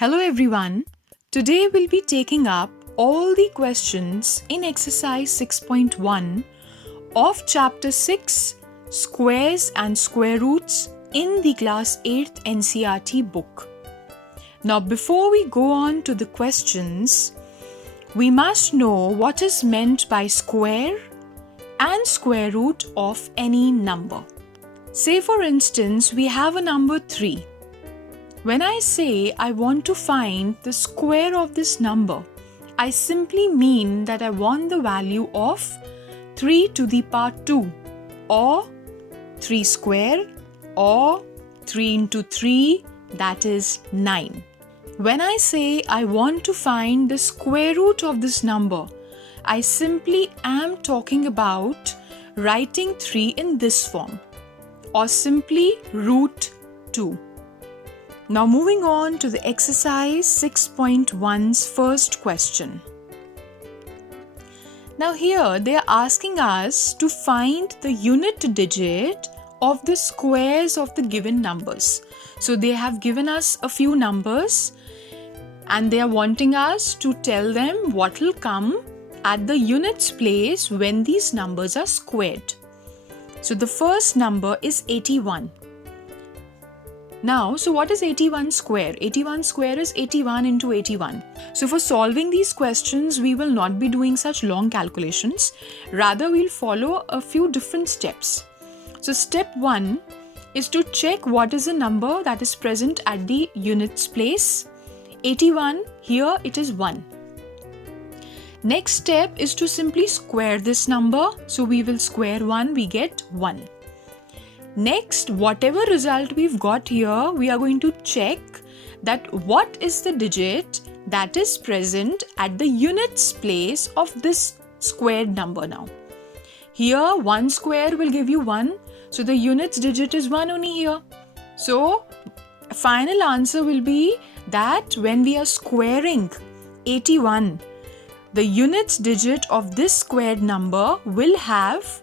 Hello everyone. Today we'll be taking up all the questions in exercise 6.1 of chapter 6 Squares and Square Roots in the class 8th NCERT book. Now before we go on to the questions, we must know what is meant by square and square root of any number. Say for instance we have a number 3. When I say I want to find the square of this number, I simply mean that I want the value of 3 to the power 2 or 3 square or 3 into 3, that is 9. When I say I want to find the square root of this number, I simply am talking about writing 3 in this form or simply root 2. Now moving on to the exercise 6.1's first question. Now here they are asking us to find the unit digit of the squares of the given numbers. So they have given us a few numbers and they are wanting us to tell them what will come at the units place when these numbers are squared. So the first number is 81. Now, so what is 81 square? 81 square is 81 into 81. So for solving these questions, we will not be doing such long calculations. Rather, we'll follow a few different steps. So step 1 is to check what is the number that is present at the units place. 81, here it is 1. Next step is to simply square this number. So we will square 1, we get 1. Next, whatever result we've got here, we are going to check that what is the digit that is present at the units place of this squared number now. Here, 1 square will give you 1. So the units digit is 1 only here. So final answer will be that when we are squaring 81, the units digit of this squared number will have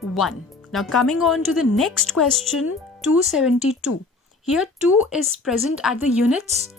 1. Now coming on to the next question, 272. Here 2 is present at the units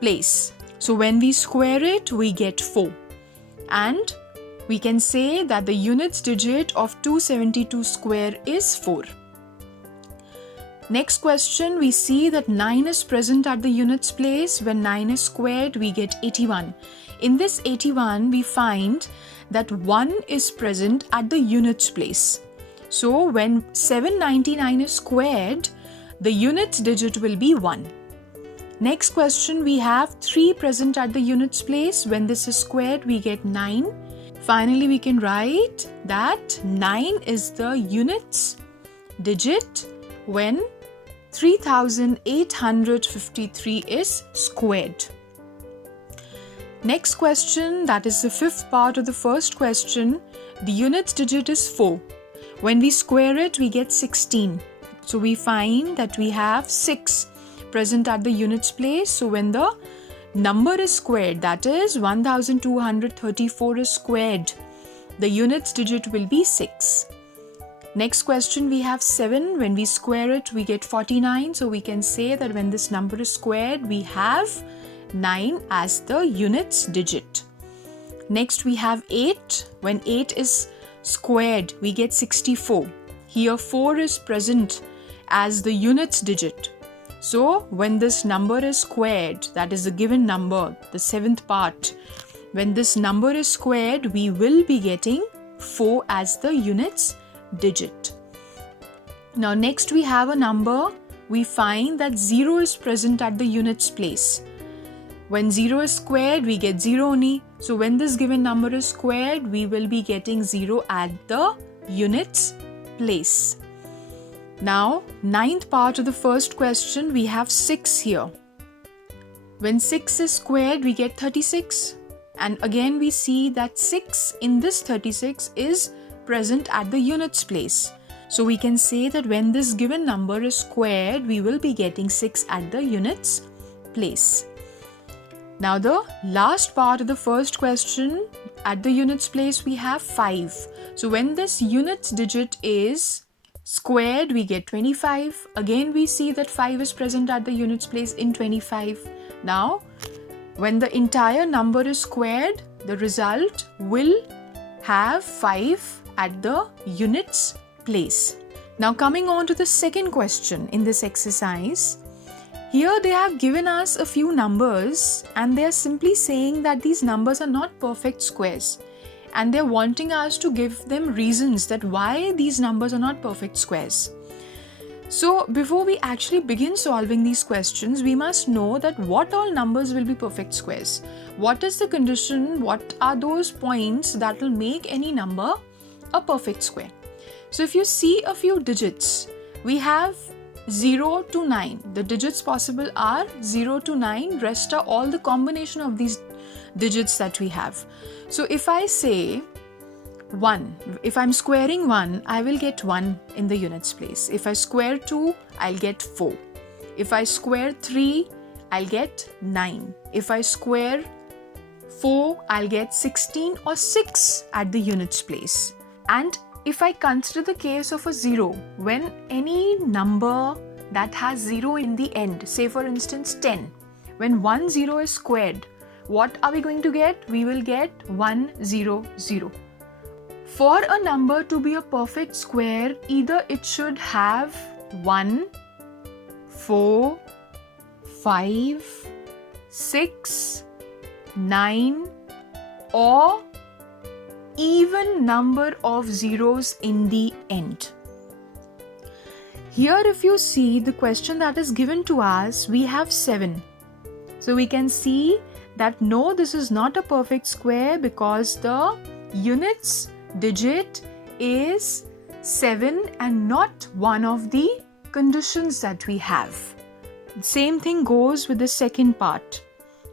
place. So when we square it, we get 4. And we can say that the units digit of 272 square is 4. Next question, we see that 9 is present at the units place. When 9 is squared, we get 81. In this 81, we find that 1 is present at the units place. So when 799 is squared, the units digit will be 1. Next question, we have 3 present at the units place. When this is squared, we get 9. Finally, we can write that 9 is the units digit when 3853 is squared. Next question, that is the fifth part of the first question. The units digit is 4. When we square it, we get 16. So we find that we have 6 present at the units place. So when the number is squared, that is 1234 is squared, the units digit will be 6. Next question, we have 7. When we square it, we get 49. So we can say that when this number is squared, we have 9 as the units digit. Next, we have 8. When 8 is squared, we get 64. Here 4 is present as the units digit. So when this number is squared, that is the given number, the 7th part, when this number is squared, we will be getting 4 as the units digit. Now next we have a number. We find that 0 is present at the units place. When 0 is squared, we get 0 only. So when this given number is squared, we will be getting 0 at the units place. Now, 9th part of the first question, we have 6 here. When 6 is squared, we get 36. And again, we see that 6 in this 36 is present at the units place. So we can say that when this given number is squared, we will be getting 6 at the units place. Now the last part of the first question, at the units place we have 5. So when this units digit is squared, we get 25. Again we see that 5 is present at the units place in 25. Now When the entire number is squared, the result will have 5 at the units place. Now coming on to the second question in this exercise. Here they have given us a few numbers and they are simply saying that these numbers are not perfect squares. And they're wanting us to give them reasons that why these numbers are not perfect squares. So before we actually begin solving these questions, we must know that what all numbers will be perfect squares. What is the condition? What are those points that will make any number a perfect square? So if you see a few digits, we have 0 to 9. The digits possible are 0 to 9. Rest are all the combination of these digits that we have. So if I say 1, if I'm squaring 1, I will get 1 in the units place. If I square 2, I'll get 4. If I square 3, I'll get 9. If I square 4, I'll get 16 or 6 at the units place. And if I consider the case of a 0, when any number that has 0 in the end, say for instance 10, when 1 0 is squared, what are we going to get? We will get 1 0 0. For a number to be a perfect square, either it should have 1, 4, 5, 6, 9 or even number of zeros in the end. Here if you see the question that is given to us, we have 7. So we can see that no, this is not a perfect square because the units digit is 7 and not one of the conditions that we have. Same thing goes with the second part.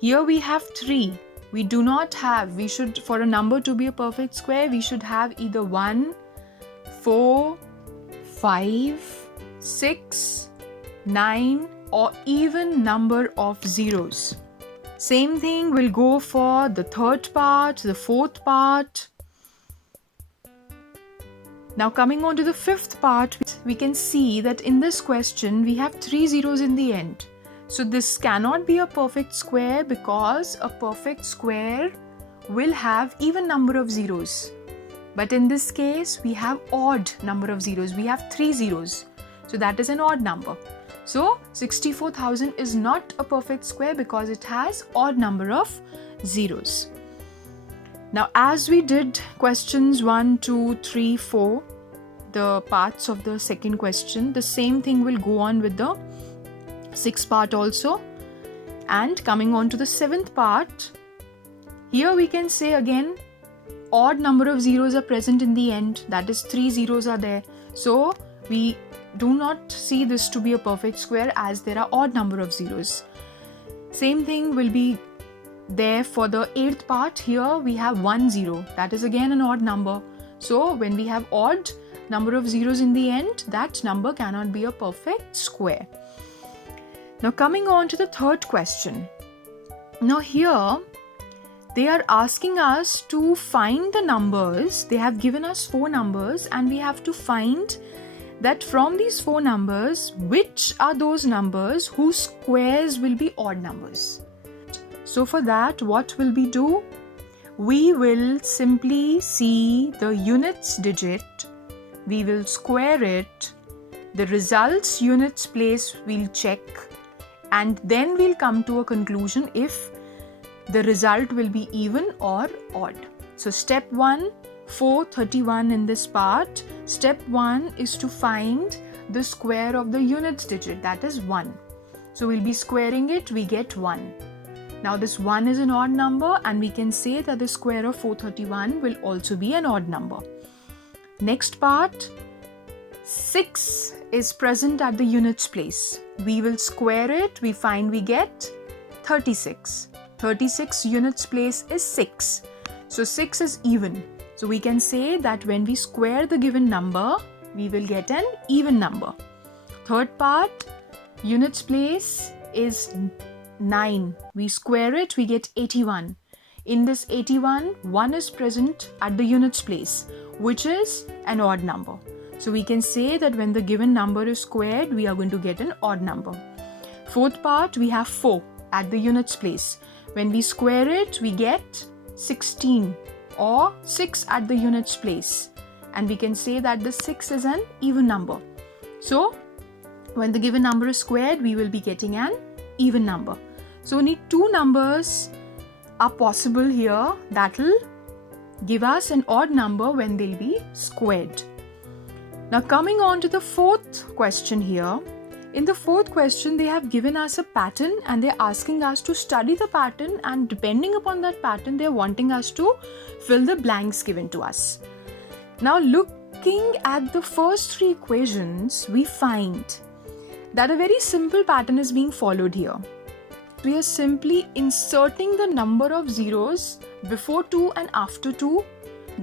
Here we have 3. We do not have, we should, for a number to be a perfect square, we should have either 1, 4, 5, 6, 9 or even number of zeros. Same thing will go for the third part, the fourth part. Now coming on to the fifth part, we can see that in this question we have 3 zeros in the end. So this cannot be a perfect square because a perfect square will have even number of zeros. But in this case, we have odd number of zeros. We have 3 zeros. So that is an odd number. So 64,000 is not a perfect square because it has odd number of zeros. Now as we did questions 1, 2, 3, 4, the parts of the second question, the same thing will go on with the sixth part also. And coming on to the seventh part, here we can say again odd number of zeros are present in the end, that is 3 zeros are there. So we do not see this to be a perfect square as there are odd number of zeros. Same thing will be there for the eighth part. Here we have 1 0, that is again an odd number. So when we have odd number of zeros in the end, that number cannot be a perfect square. Now coming on to the third question. Now here they are asking us to find the numbers. They have given us 4 numbers and we have to find that from these 4 numbers, which are those numbers whose squares will be odd numbers. So for that, what will we do? We will simply see the units digit, we will square it, the results units place we'll check, and then we'll come to a conclusion if the result will be even or odd. So step 1, 431 in this part. Step 1 is to find the square of the units digit, that is 1. So we'll be squaring it, we get 1. Now this 1 is an odd number and we can say that the square of 431 will also be an odd number. Next part, 6 is present at the units place. We will square it, we find we get 36. 36 units place is 6. So 6 is even. So we can say that when we square the given number, we will get an even number. Third part, units place is 9. We square it, we get 81. In this 81, 1 is present at the units place, which is an odd number. So we can say that when the given number is squared, we are going to get an odd number. Fourth part, we have 4 at the units place. When we square it, we get 16 or 6 at the units place. And we can say that the 6 is an even number. So, when the given number is squared, we will be getting an even number. So, only two numbers are possible here that will give us an odd number when they'll be squared. Now, coming on to the fourth question here. In the fourth question, they have given us a pattern and they're asking us to study the pattern, and depending upon that pattern, they're wanting us to fill the blanks given to us. Now, looking at the first three equations, we find that a very simple pattern is being followed here. We are simply inserting the number of zeros before 2 and after 2,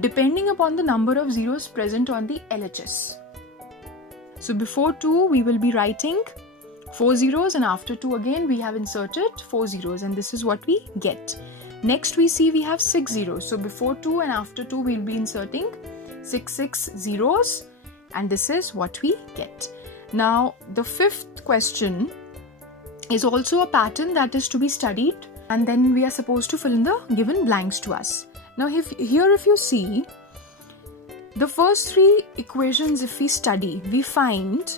depending upon the number of zeros present on the LHS. So before 2, we will be writing 4 zeros, and after 2 again, we have inserted 4 zeros, and this is what we get. Next, we see we have 6 zeros. So before 2 and after 2, we'll be inserting 6 zeros, and this is what we get. Now, the fifth question is also a pattern that is to be studied, and then we are supposed to fill in the given blanks to us. Now, if you see, the first three equations, if we study, we find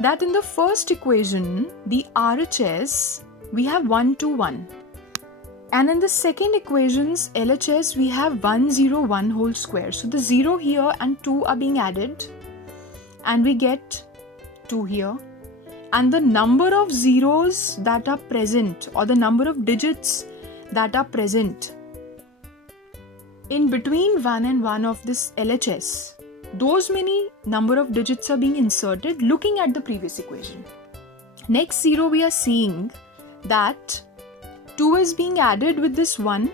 that in the first equation, the RHS, we have 1, 2, 1. And in the second equation's LHS, we have 1, 0, 1 whole square. So the 0 here and 2 are being added, and we get 2 here. And the number of zeros that are present, or the number of digits that are present in between 1 and 1 of this LHS, those many number of digits are being inserted looking at the previous equation. Next 0, we are seeing that 2 is being added with this 1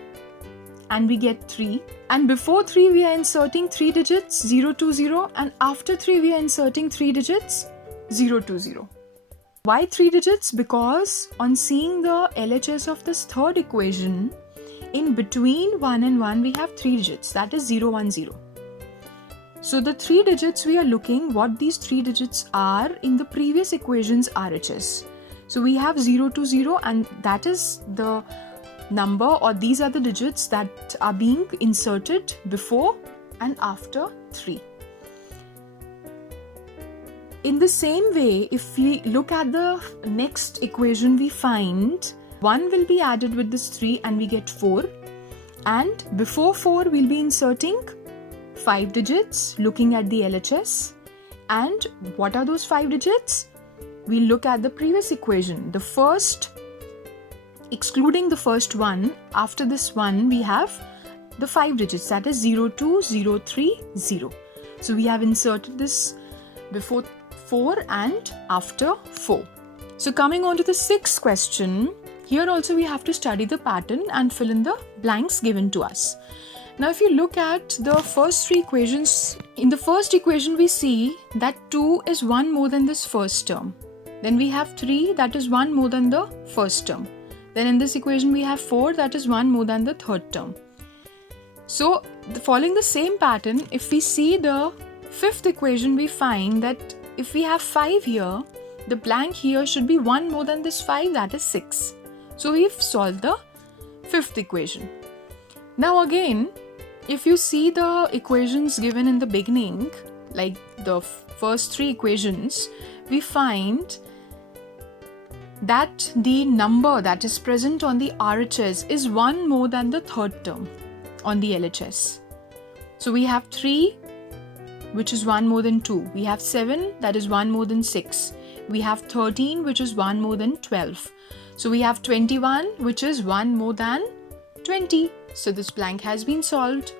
and we get 3. And before 3, we are inserting 3 digits 0, 2, 0, and after 3, we are inserting 3 digits 0, 2, 0. Why 3 digits? Because on seeing the LHS of this third equation, in between 1 and 1, we have 3 digits, that is 0, 1, 0. So the 3 digits we are looking what these 3 digits are in the previous equation's RHS. So we have 0, 2, 0, and that is the number, or these are the digits that are being inserted before and after 3. In the same way, if we look at the next equation, we find 1 will be added with this 3 and we get 4. And before 4, we'll be inserting 5 digits looking at the LHS. And what are those 5 digits? We'll look at the previous equation. The first, excluding the first one, after this 1, we have the 5 digits, that is 0, 2, 0, 3, 0. So we have inserted this before 4 and after 4. So coming on to the sixth question, here also we have to study the pattern and fill in the blanks given to us. Now if you look at the first three equations, in the first equation we see that 2 is 1 more than this first term. Then we have 3, that is 1 more than the first term. Then in this equation we have 4, that is 1 more than the third term. So following the same pattern, if we see the fifth equation, we find that if we have 5 here, the blank here should be 1 more than this 5, that is 6. So we've solved the fifth equation. Now again, if you see the equations given in the beginning, like the first three equations, we find that the number that is present on the RHS is 1 more than the third term on the LHS. So we have 3, which is 1 more than 2. We have 7, that is 1 more than 6. We have 13, which is 1 more than 12. So we have 21, which is 1 more than 20. So this blank has been solved.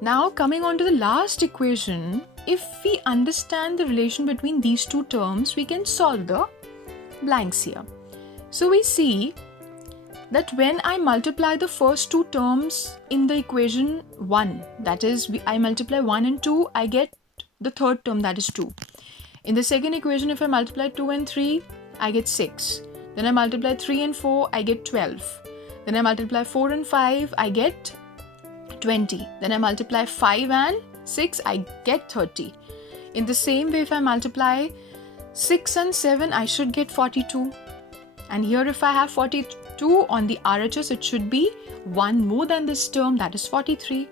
Now coming on to the last equation, if we understand the relation between these two terms, we can solve the blanks here. So we see that when I multiply the first two terms in the equation 1, that is I multiply 1 and 2, I get the third term, that is 2. In the second equation, if I multiply 2 and 3, I get 6. Then I multiply 3 and 4, I get 12. Then I multiply 4 and 5, I get 20. Then I multiply 5 and 6, I get 30. In the same way, if I multiply 6 and 7, I should get 42. And here if I have 42 2. On the RHS, it should be 1 more than this term, that is 43.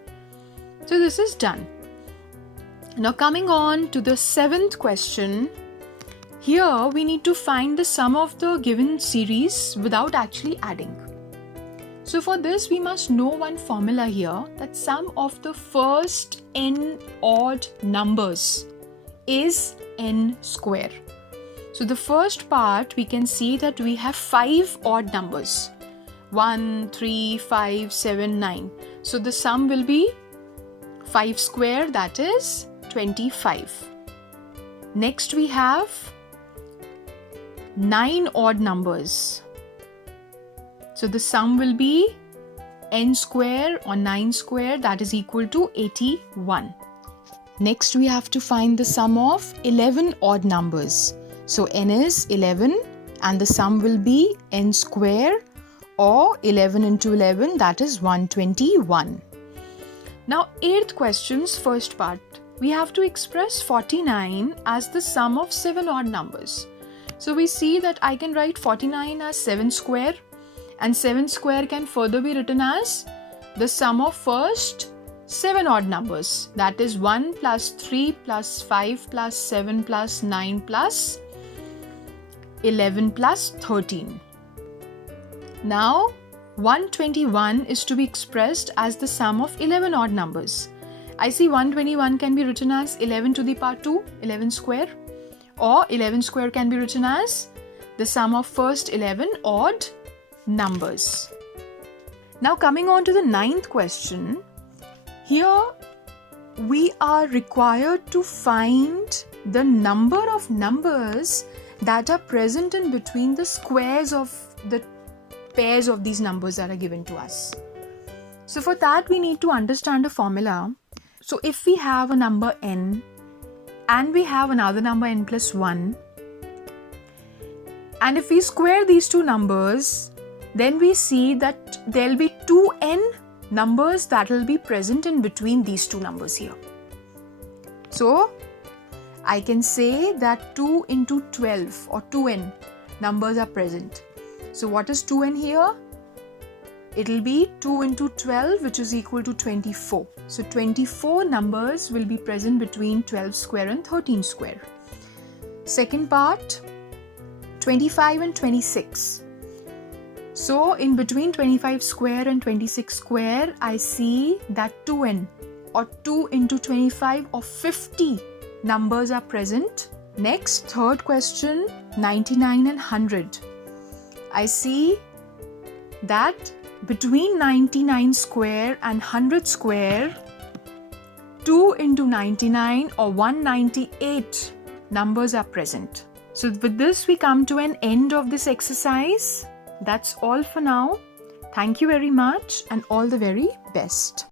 So this is done. Now coming on to the 7th question. Here we need to find the sum of the given series without actually adding. So for this we must know one formula here, that sum of the first n odd numbers is n square. So the first part we can see that we have 5 odd numbers, 1, 3, 5, 7, 9. So the sum will be 5 square, that is 25. Next we have 9 odd numbers. So the sum will be n square or 9 square, that is equal to 81. Next we have to find the sum of 11 odd numbers. So n is 11 and the sum will be n square or 11 into 11, that is 121. Now 8th question's first part. We have to express 49 as the sum of 7 odd numbers. So we see that I can write 49 as 7 square, and 7 square can further be written as the sum of first 7 odd numbers, that is 1 plus 3 plus 5 plus 7 plus 9 plus 11 plus 13. Now 121 is to be expressed as the sum of 11 odd numbers. I see 121 can be written as 11 to the power 2, 11 square, or 11 square can be written as the sum of first 11 odd numbers. Now coming on to the 9th question. Here we are required to find the number of numbers that are present in between the squares of the pairs of these numbers that are given to us. So for that we need to understand a formula. So if we have a number n and we have another number n plus 1, and if we square these two numbers, then we see that there will be 2n numbers that will be present in between these two numbers here. So I can say that 2 into 12 or 2n numbers are present. So what is 2n here? It will be 2 into 12, which is equal to 24. So 24 numbers will be present between 12 square and 13 square. Second part, 25 and 26. So in between 25 square and 26 square, I see that 2n or 2 into 25 or 50 numbers are present. Next, third question, 99 and 100. I see that between 99 square and 100 square, 2 into 99 or 198 numbers are present. So with this we come to an end of this exercise. That's all for now. Thank you very much and all the very best.